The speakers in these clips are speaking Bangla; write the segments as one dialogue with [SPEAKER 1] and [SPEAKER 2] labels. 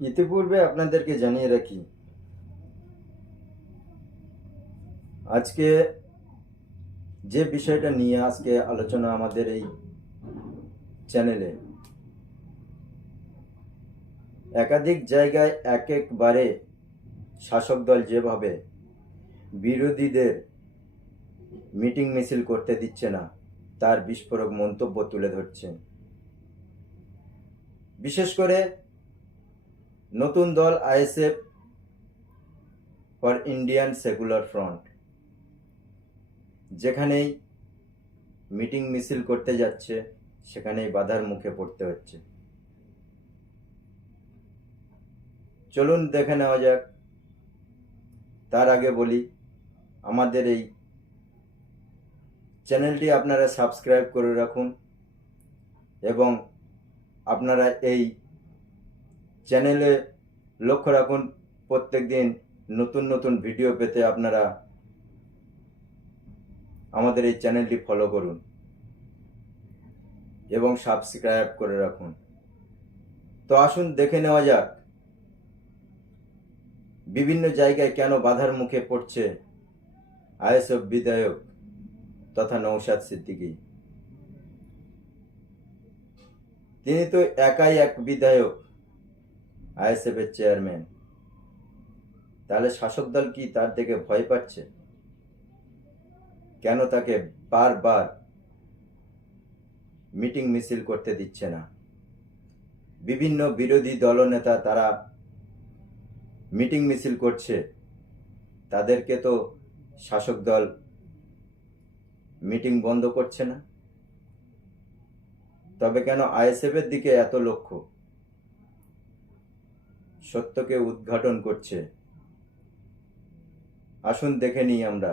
[SPEAKER 1] ইতিপূর্বে আপনাদেরকে জানিয়ে রাখি, আজকে যে বিষয়টা নিয়ে আজকে আলোচনা আমাদের এই চ্যানেলে, একাধিক জায়গায় এক একবারে শাসক দল যেভাবে বিরোধীদের মিটিং মিছিল করতে দিচ্ছে না, তার বিস্ফোরক মন্তব্য তুলে ধরছেন বিশেষ করে নতুন দল ISF for Indian secular front, যেখানেই মিটিং মিছিল করতে যাচ্ছে, সেখানেই বাধার মুখে পড়তে হচ্ছে। চলুন দেখে নেওয়া যাক। তার আগে বলি, আমাদের এই চ্যানেলটি আপনারা সাবস্ক্রাইব করে রাখুন এবং আপনারা এই চ্যানেলে লক্ষ্য রাখুন প্রত্যেক দিন নতুন নতুন ভিডিও পেতে আপনারা আমাদের এই চ্যানেলটি ফলো করুন এবং সাবস্ক্রাইব করে রাখুন। তো আসুন, দেখে নেওয়া যাক বিভিন্ন জায়গায় কেন বাধার মুখে পড়ছে আইএসএফ বিধায়ক তথা নৌশাদ সিদ্দিকী। তিনি তো একাই এক বিধায়ক। আইএসএফ এর চেয়ারম্যান। তাহলে শাসক দল কি তার থেকে ভয় পাচ্ছে? কেন তাকে বারবার মিটিং মিছিল করতে দিচ্ছে না? বিভিন্ন বিরোধী দলনেতা তারা মিটিং মিছিল করছে। তাদেরকে তো শাসক দল মিটিং বন্ধ করছে না। তবে কেন আইএসএফ এর দিকে এত লক্ষ্য? সত্যকে উদ্ঘাটন করছে। আসুন দেখে নিই আমরা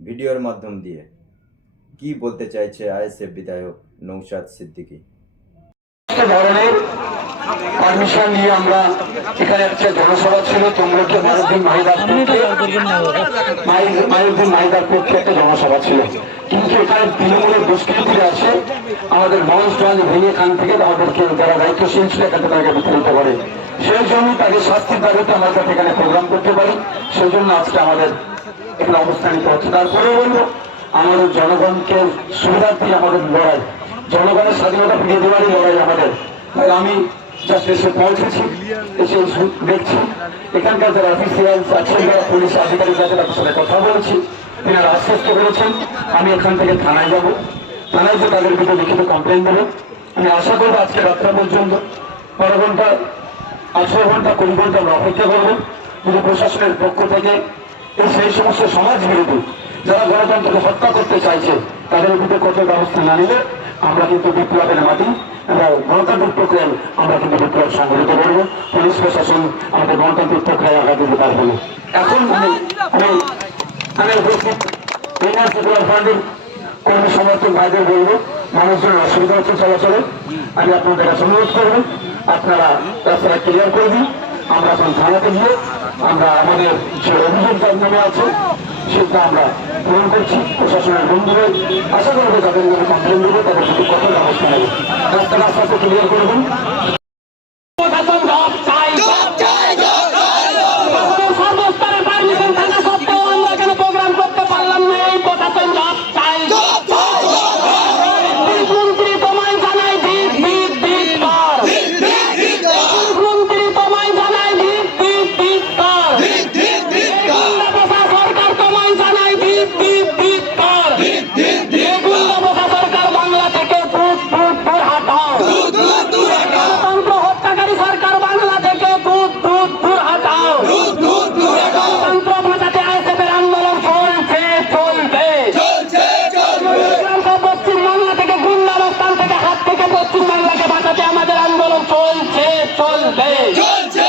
[SPEAKER 1] ভিডিওর মাধ্যম দিয়ে। কি বলতে চাইছে আইএসএফ বিধায়ক নৌশাদ সিদ্দিকী?
[SPEAKER 2] সমস্ত ধরনের পারমিশন নিয়ে আমরা এখানে একটা জনসভা ছিল, তমলুকে মাইউদ্দিন মাহিদার মাইউদ্দিন মাহিদার পক্ষে একটা জনসভা ছিল। কিন্তু এখানে তৃণমূলের দুষ্কৃতিরা আছে। আমাদের টঞ্চ ভেঙে এখান থেকে আমাদেরকে যারা দায়িত্বশীল ছিল এখান তাকে বিতাড়িত করে। সেই জন্য তাকে শাস্তির দাবিতে আমরা তাকে এখানে প্রোগ্রাম করতে পারি। সেই জন্য আজকে আমাদের এখানে অবস্থান নিতে হচ্ছে। তারপরে বলব, আমাদের জনগণকে সুবিধার্থে আমাদের লড়াই জনগণের স্বাধীনতা ফিরিয়ে দেওয়ারই লড়াই আমাদের। তাই আমি জাস্ট এসে পৌঁছেছি, এসে দেখছি, এখানকার যারা অফিসিয়াল আছেন যারা পুলিশ আধিকারিক আছে তাদের সাথে কথা বলছি, তিনারা আশ্বস্ত করেছেন, আমি এখান থেকে থানায় যাব। থানায় যে তাদের বিরুদ্ধে লিখিত কমপ্লেন দেবো। আমি আশা করব আজকে রাত্রা পর্যন্ত, বারো ঘণ্টা, আঠারো ঘণ্টা, কুড়ি ঘণ্টা আমরা অপেক্ষা করব। যদি প্রশাসনের পক্ষ থেকে এই সেই সমস্ত সমাজ বিরোধী যারা গণতন্ত্রকে হত্যা করতে চাইছে, তাদের বিরুদ্ধে কঠোর ব্যবস্থা না নিলে আমরা কিন্তু বিপ্লবের মাটি এবং গণতান্ত্রিক প্রক্রিয়ায় আমরা কিন্তু বিপ্লব সংগঠিত করব। পুলিশ প্রশাসন আমাদের গণতান্ত্রিক প্রক্রিয়ায় আঘাত দিতে পারবে না। এখন আমি আমি আমি উপস্থিত ইন্ডিয়ান সেকুলার ফ্রান্টের কর্মী সমর্থক ভাইদের বলব মানুষজনের অসুবিধা হচ্ছে চলাচলে। আমি আপনাদের কাছে অনুরোধ করব আপনারা রাস্তাটা ক্লিয়ার করে দিন। আমরা এখন থানাতে গিয়ে আমরা আমাদের যে অভিযোগ আছে সেটা আমরা পূরণ করছি। প্রশাসনের বন্ধুরা, আশা করব তাদের নামে কমপ্লেন দেবো, তাদের প্রতি কঠোর ব্যবস্থা নেবে। রাস্তা রাস্তা ক্লিয়ার করবেন
[SPEAKER 3] থেকে চলবে। চলছে।